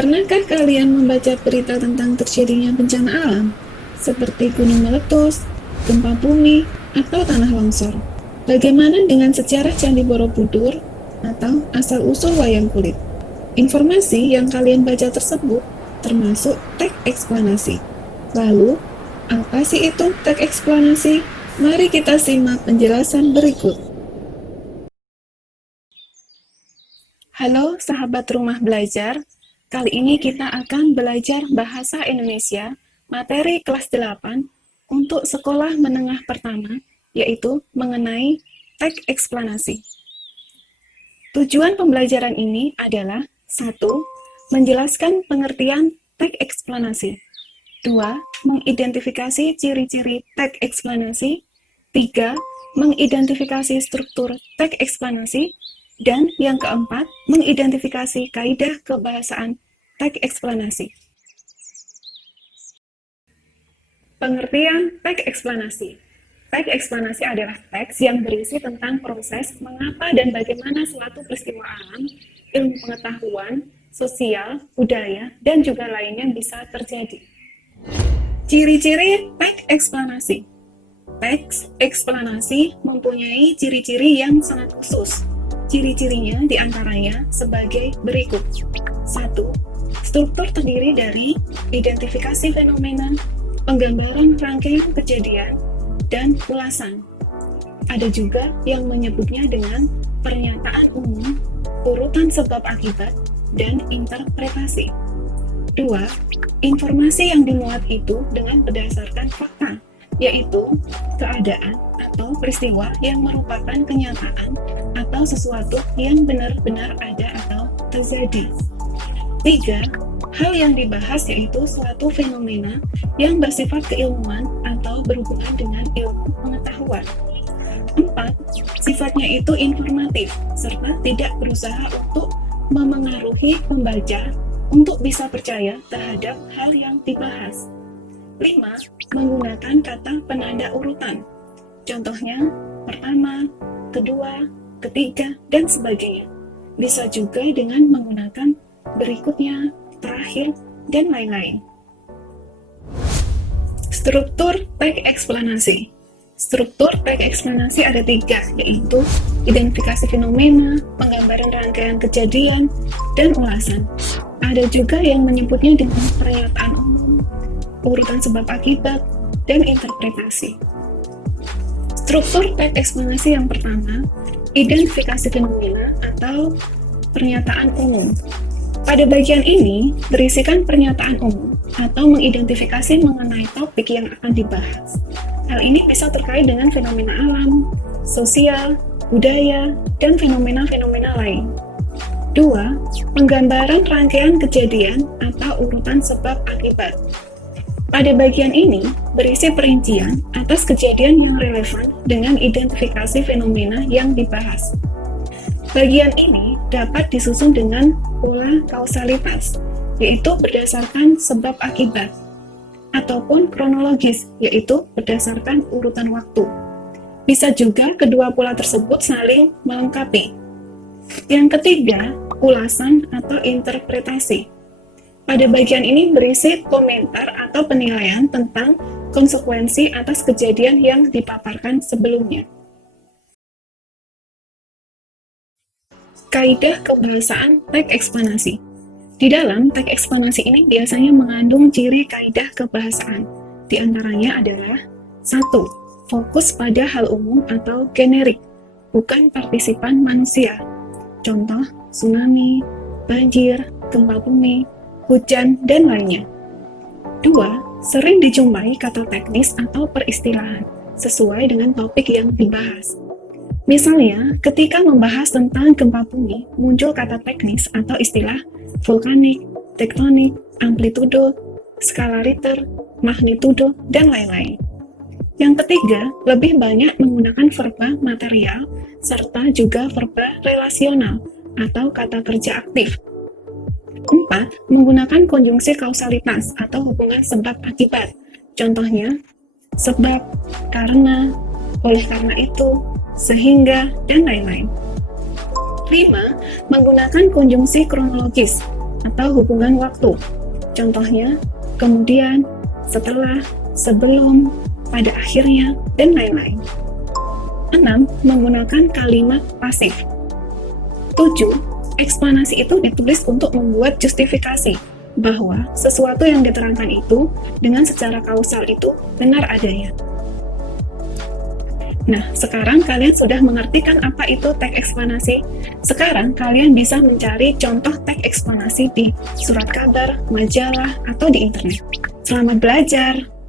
Pernahkah kalian membaca berita tentang terjadinya bencana alam, seperti gunung meletus, gempa bumi, atau tanah longsor? Bagaimana dengan sejarah Candi Borobudur atau asal-usul wayang kulit? Informasi yang kalian baca tersebut termasuk teks eksplanasi. Lalu, apa sih itu teks eksplanasi? Mari kita simak penjelasan berikut. Halo sahabat rumah belajar, kali ini kita akan belajar bahasa Indonesia, materi kelas 8 untuk sekolah menengah pertama, yaitu mengenai teks eksplanasi. Tujuan pembelajaran ini adalah 1. Menjelaskan pengertian teks eksplanasi. 2. Mengidentifikasi ciri-ciri teks eksplanasi. 3. Mengidentifikasi struktur teks eksplanasi. Dan yang keempat, mengidentifikasi kaidah kebahasaan teks eksplanasi. Pengertian teks eksplanasi. Teks eksplanasi adalah teks yang berisi tentang proses mengapa dan bagaimana suatu peristiwa alam, ilmu pengetahuan, sosial, budaya, dan juga lainnya bisa terjadi. Ciri-ciri teks eksplanasi. Teks eksplanasi mempunyai ciri-ciri yang sangat khusus. Ciri-cirinya diantaranya sebagai berikut. 1. Struktur terdiri dari identifikasi fenomena, penggambaran rangkaian kejadian, dan ulasan. Ada juga yang menyebutnya dengan pernyataan umum, urutan sebab akibat, dan interpretasi. 2. Informasi yang dimuat itu dengan berdasarkan fakta, yaitu keadaan atau peristiwa yang merupakan kenyataan atau sesuatu yang benar-benar ada atau terjadi. 3. Hal yang dibahas yaitu suatu fenomena yang bersifat keilmuan atau berhubungan dengan ilmu pengetahuan. 4. Sifatnya itu informatif, serta tidak berusaha untuk memengaruhi pembaca untuk bisa percaya terhadap hal yang dibahas. 5. Menggunakan kata penanda urutan. Contohnya, pertama, kedua, ketiga, dan sebagainya. Bisa juga dengan menggunakan berikutnya, terakhir, dan lain-lain. Struktur teks eksplanasi. Struktur teks eksplanasi ada 3, yaitu identifikasi fenomena, penggambaran rangkaian kejadian, dan ulasan. Ada juga yang menyebutnya dengan pernyataan umum, urutan sebab akibat, dan interpretasi. Struktur teks eksplanasi yang pertama, identifikasi fenomena atau pernyataan umum. Pada bagian ini, berisikan pernyataan umum atau mengidentifikasi mengenai topik yang akan dibahas. Hal ini bisa terkait dengan fenomena alam, sosial, budaya, dan fenomena-fenomena lain. 2. Penggambaran rangkaian kejadian atau urutan sebab akibat. Pada bagian ini, berisi perincian atas kejadian yang relevan dengan identifikasi fenomena yang dibahas. Bagian ini dapat disusun dengan pola kausalitas, yaitu berdasarkan sebab akibat, ataupun kronologis, yaitu berdasarkan urutan waktu. Bisa juga kedua pola tersebut saling melengkapi. Yang ketiga, ulasan atau interpretasi. Pada bagian ini berisi komentar atau penilaian tentang konsekuensi atas kejadian yang dipaparkan sebelumnya. Kaidah kebahasaan teks eksplanasi. Di dalam teks eksplanasi ini biasanya mengandung ciri kaidah kebahasaan. Di antaranya adalah 1. Fokus pada hal umum atau generik, bukan partisipan manusia. Contoh, tsunami, banjir, gempa bumi, hujan, dan lainnya. 2. Sering dijumpai kata teknis atau peristilahan, sesuai dengan topik yang dibahas. Misalnya, ketika membahas tentang gempa bumi, muncul kata teknis atau istilah vulkanik, tektonik, amplitudo, skala Richter, magnitudo, dan lain-lain. Yang ketiga, lebih banyak menggunakan verba material, serta juga verba relasional, atau kata kerja aktif. 4. Menggunakan konjungsi kausalitas atau hubungan sebab akibat. Contohnya, sebab, karena, oleh karena itu, sehingga, dan lain-lain. 5. Menggunakan konjungsi kronologis. atau hubungan waktu. Contohnya, kemudian, setelah, sebelum, pada akhirnya, dan lain-lain. 6. Menggunakan kalimat pasif. 7. Eksplanasi itu ditulis untuk membuat justifikasi bahwa sesuatu yang diterangkan itu dengan secara kausal itu benar adanya. Nah, sekarang kalian sudah mengerti kan apa itu teks eksplanasi? Sekarang kalian bisa mencari contoh teks eksplanasi di surat kabar, majalah, atau di internet. Selamat belajar!